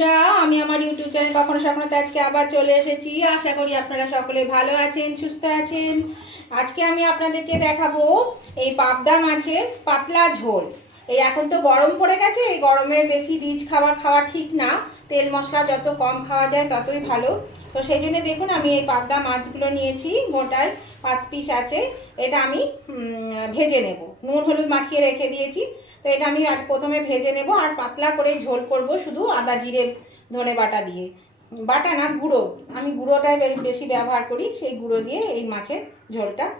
বন্ধুরা, আমি আমার ইউটিউব চ্যানেল কখনো সখনোতে আজকে আবার চলে এসেছি। আশা করি আপনারা সকলে ভালো আছেন, সুস্থ আছেন। আজকে আমি আপনাদেরকে দেখাবো এই পাবদা মাছের পাতলা ঝোল। এই এখন তো গরম পড়ে গেছে, এই গরমে বেশি রিচ খাবার খাওয়া ঠিক না। তেল মশলা যত কম খাওয়া যায়, ততই ভালো। তো সেই জন্য দেখুন, আমি এই পাবদা মাছগুলো নিয়েছি গোটায় পাঁচ পিস আছে। এটা আমি ভেজে নেব। নুন, হলুদ মাখিয়ে রেখে দিয়েছি। তো এটা আমি প্রথমে ভেজে নেব আর পাতলা করে ঝোল করব শুধু আদা, জিরে, ধনে বাটা দিয়ে। বাটা না, গুঁড়ো। আমি গুঁড়োটাই বেশি ব্যবহার করি, সেই গুঁড়ো দিয়ে এই মাছের ঝোলটা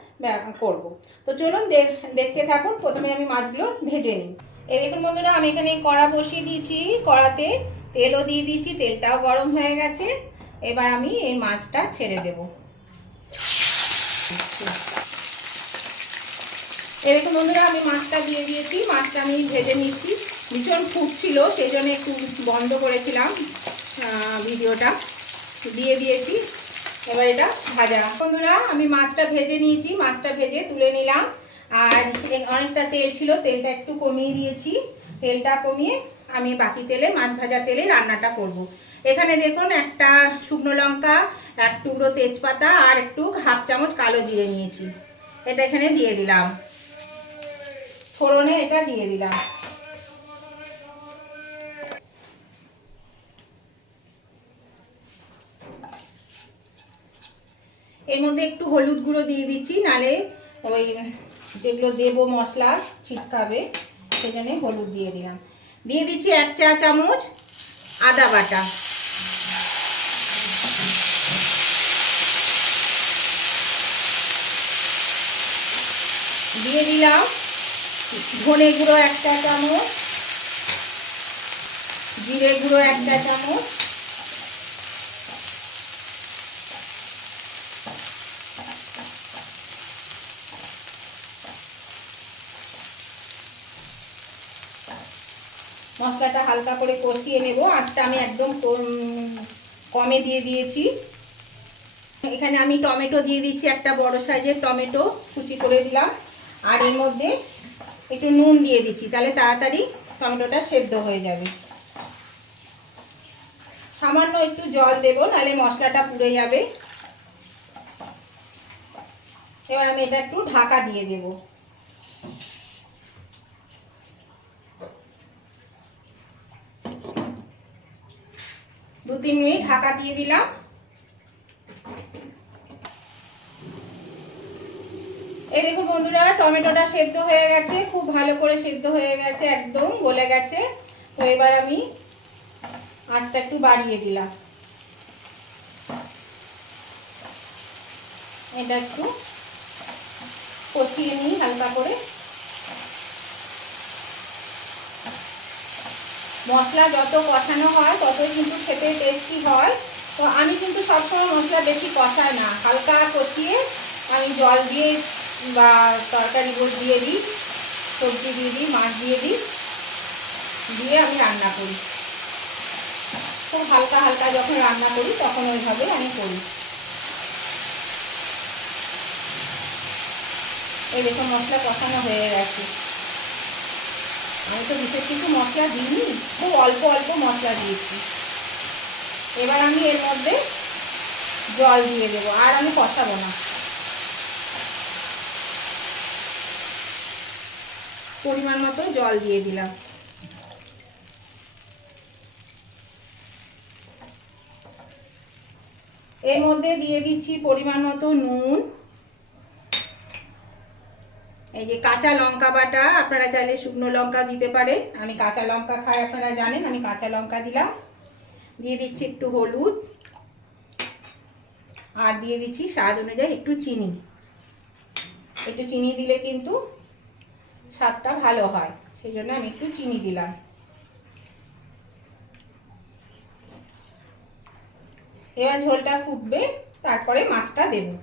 করব। তো চলুন দেখ- দেখতে থাকুন, প্রথমে আমি মাছগুলো ভেজে নিই। এই দেখুন বন্ধুরা, আমি এখানে কড়া বসিয়ে দিয়েছি। কড়াতে তেলও দিয়ে দিয়েছি, তেলটাও গরম হয়ে গেছে। এবার আমি এই মাছটা ছেড়ে দেবো। দেখুন বন্ধুরা, আমি মাছটা দিয়ে দিয়েছি, মাছটা আমি ভেজে নিচ্ছি। ভীষণ ফুটছিল, সেই জন্য একটু বন্ধ করেছিলাম ভিডিওটা। দিয়ে দিয়েছি, এবার এটা ভাজা। বন্ধুরা, আমি মাছটা ভেজে নিয়েছি, মাছটা ভেজে তুলে নিলাম। আর অনেকটা তেল ছিল, তেলটা একটু কমিয়ে দিয়েছি। তেলটা কমিয়ে আমি বাকি তেলে, মাছ ভাজা তেলে রান্নাটা করব। এখানে দেখুন একটা শুকনো লঙ্কা, এক টুকরো তেজপাতা আর একটু হাফ চামচ কালো জিরে নিয়েছি। এটা এখানে দিয়ে দিলাম। ফোড়নে এটা দিয়ে দিলাম। এর মধ্যে একটু হলুদ গুঁড়ো দিয়ে দিচ্ছি, নালে ওই যেগুলো দেবো মশলা ছিটকাবে, সেখানে হলুদ দিয়ে দিলাম। দিয়ে দিচ্ছি এক চা চামচ আদা বাটা। দিয়ে দিলাম। ধনে গুঁড়ো একটা চামচ, জিরে গুঁড়ো একটা চামচ, মশলাটা হালকা করে কষিয়ে নেব। আঁচটা আমি একদম কমে দিয়ে দিয়েছি। এখানে আমি টমেটো দিয়ে দিচ্ছি একটা বড় সাইজের টমেটো, কুচি করে দিলাম। আর এর মধ্যে একটু নুন দিয়ে দিচ্ছি, তাহলে তাড়াতাড়ি টমেটোটা সেদ্ধ হয়ে যাবে। সামান্য একটু জল দেব, নাহলে মশলাটা পুড়ে যাবে। এবার আমি এটা একটু ঢাকা দিয়ে দেব। দু তিন মিনিট ঢাকা দিয়ে দিলাম এই দেখুন বন্ধুরা, টমেটোটা সেদ্ধ হয়ে গেছে, খুব ভালো করে সেদ্ধ হয়ে গেছে, একদম গলে গেছে। তো এবার আমি আঁচটা একটু বাড়িয়ে দিলাম। এটা একটু কষিয়ে নিই হালকা করে। মশলা যত কষানো হয়, ততই কিন্তু খেতে টেস্টি হয়। তো আমি কিন্তু সবসময় মশলা বেশি কষাই না। হালকা কষিয়ে আমি জল দিয়ে বা তরকারি বোল দিয়ে দিই, সবজি দিয়ে দিই, মাছ দিয়ে দিই, দিয়ে আমি রান্না করি। খুব হালকা হালকা যখন রান্না করি, তখন ওইভাবে আমি করি। এই দেখুন মশলা কষানো হয়ে গেছে। আমি তো বিশেষ কিছু মশলা দিইনি, খুব অল্প অল্প মশলা দিয়েছি। এবার আমি এর মধ্যে জল দিয়ে দেবো, আর আমি কষাবো না। পরিমাণ মতো জল দিয়ে দিলাম। এর মধ্যে দিয়ে দিচ্ছি পরিমাণ মতো নুন। এই যে কাঁচা লঙ্কা বাটা, আপনারা চাইলে শুকনো লঙ্কা দিতে পারেন। আমি কাঁচা লঙ্কা খাই, আপনারা জানেন, আমি কাঁচা লঙ্কা দিলাম। দিয়ে দিচ্ছি একটু হলুদ। আর দিয়ে দিচ্ছি স্বাদ অনুযায়ী একটু চিনি। একটু চিনি দিলে কিন্তু স্বাদটা ভালো হয়, সেই জন্য আমি একটু চিনি দিলাম। এবার ঝোলটা ফুটবে, তারপরে মাছটা দেবো।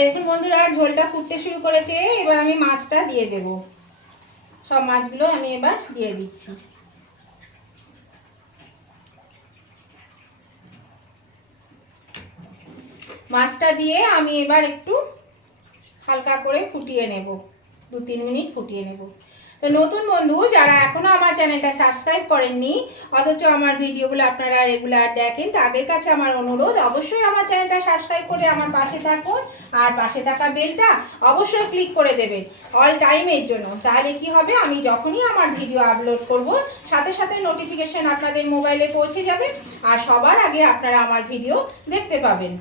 এরকম বন্ধুরা, ঝোলটা ফুটতে শুরু করেছে, এবার আমি মাছটা দিয়ে দেব। সব মাছগুলো আমি এবার দিয়ে দিচ্ছি। মাছটা দিয়ে আমি এবার একটু হালকা করে ফুটিয়ে নেব। দু, তিন মিনিট ফুটিয়ে নেব। তো নতুন বন্ধু, যারা এখনও আমার চ্যানেলটা সাবস্ক্রাইব করেননি, অথচ আমার ভিডিওগুলো আপনারা রেগুলার দেখেন, তাদের কাছে আমার অনুরোধ, অবশ্যই আমার চ্যানেলটা সাবস্ক্রাইব করে আমার পাশে থাকুন, আর পাশে থাকা বেলটা অবশ্যই ক্লিক করে দেবেন, অল টাইমের জন্য। তাহলে কি হবে, আমি যখনই আমার ভিডিও আপলোড করব, সাথে সাথে নোটিফিকেশন আপনাদের মোবাইলে পৌঁছে যাবে, আর সবার আগে আপনারা আমার ভিডিও দেখতে পাবেন।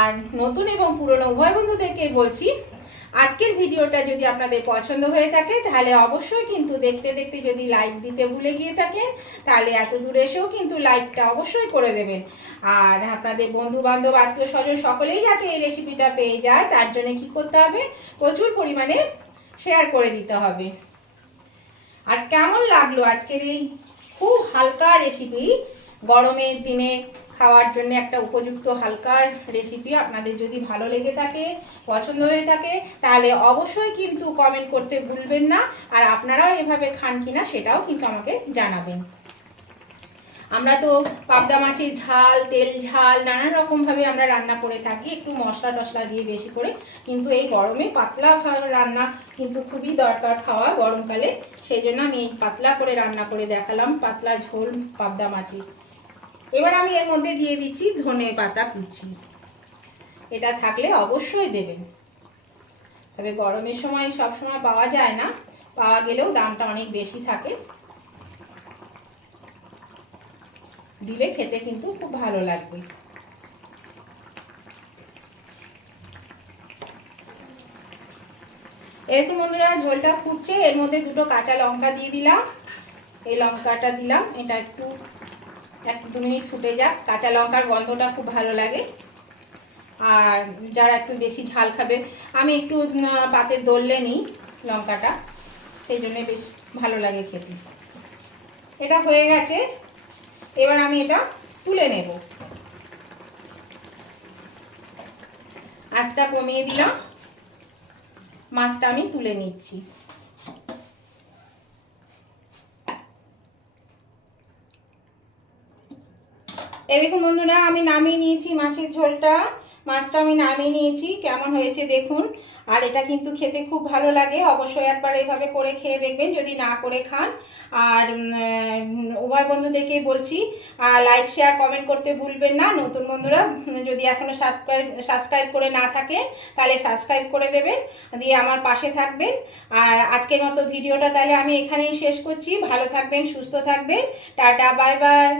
আর নতুন এবং পুরনো উভয় বন্ধুদেরকে বলছি, আজকের ভিডিওটা যদি আপনাদের পছন্দ হয়ে থাকে, তাহলে অবশ্যই কিন্তু দেখতে দেখতে যদি লাইক দিতে ভুলে গিয়ে থাকেন, তাহলে এত দূরে এসেও কিন্তু লাইকটা অবশ্যই করে দেবেন। আর আপনাদের বন্ধু বান্ধব আত্মীয় স্বজন সকলেই যাতে এই রেসিপিটা পেয়ে যায়, তার জন্য কি করতে হবে? প্রচুর পরিমাণে শেয়ার করে দিতে হবে। আর কেমন লাগল আজকের এই খুব হালকা রেসিপি গরমের দিনে খাওয়ার জন্য একটা উপযুক্ত হালকার রেসিপি আপনাদের যদি ভালো লেগে থাকে, পছন্দ হয়ে থাকে, তাহলে অবশ্যই কিন্তু কমেন্ট করতে ভুলবেন না। আর আপনারাও এভাবে খান কিনা সেটাও কিন্তু আমাকে জানাবেন। আমরা তো পাবদা মাছের ঝাল, তেল ঝাল নানান রকমভাবে আমরা রান্না করে থাকি, একটু মশলা টশলা দিয়ে বেশি করে। কিন্তু এই গরমে পাতলা রান্না কিন্তু খুবই দরকার খাওয়া গরমকালে। সেই জন্য আমি এই পাতলা করে রান্না করে দেখালাম, পাতলা ঝোল পাবদা মাছের। এবার আমি এর মধ্যে দিয়ে দিচ্ছি ধনে পাতা কুচি। এটা থাকলে অবশ্যই দেবেন। তবে গরমের সময় সব সময় পাওয়া যায় না। পাওয়া গেলেও দামটা অনেক বেশি থাকে। দিলে খেতে কিন্তু খুব ভালো লাগবে। এরকম বন্ধুরা ঝোলটা ফুটছে। এর মধ্যে দুটো কাঁচা লঙ্কা দিয়ে দিলাম। এই লঙ্কাটা দিলাম। এটা একটু এক দু মিনিট ফুটে যাক। কাঁচা লঙ্কার গন্ধটা খুব ভালো লাগে। আর যারা একটু বেশি ঝাল খাবে, আমি একটু পাতে দললে নিই লঙ্কাটা। সেই জন্য বেশ ভালো লাগে খেতে। এটা হয়ে গেছে। এবার আমি এটা তুলে নেব। আঁচটা কমিয়ে দিলাম। মাছটা আমি তুলে নিচ্ছি। এই দেখুন বন্ধুরা, আমি নামিয়ে নিয়েছি মাছের ঝোলটা। মাছটা আমি নামিয়ে নিয়েছি, কেমন হয়েছে দেখুন। আর এটা কিন্তু খেতে খুব ভালো লাগে, অবশ্যই একবার এইভাবে করে খেয়ে দেখবেন, যদি না করে খান। আর উভয় বন্ধুদেরকে বলছি আর লাইক শেয়ার কমেন্ট করতে ভুলবেন না। নতুন বন্ধুরা, যদি এখনও সাবস্ক্রাইব সাবস্ক্রাইব করে না থাকেন তাহলে সাবস্ক্রাইব করে দেবেন, দিয়ে আমার পাশে থাকবেন। আর আজকের মতো ভিডিওটা তাহলে আমি এখানেই শেষ করছি। ভালো থাকবেন, সুস্থ থাকবেন। Tata bye bye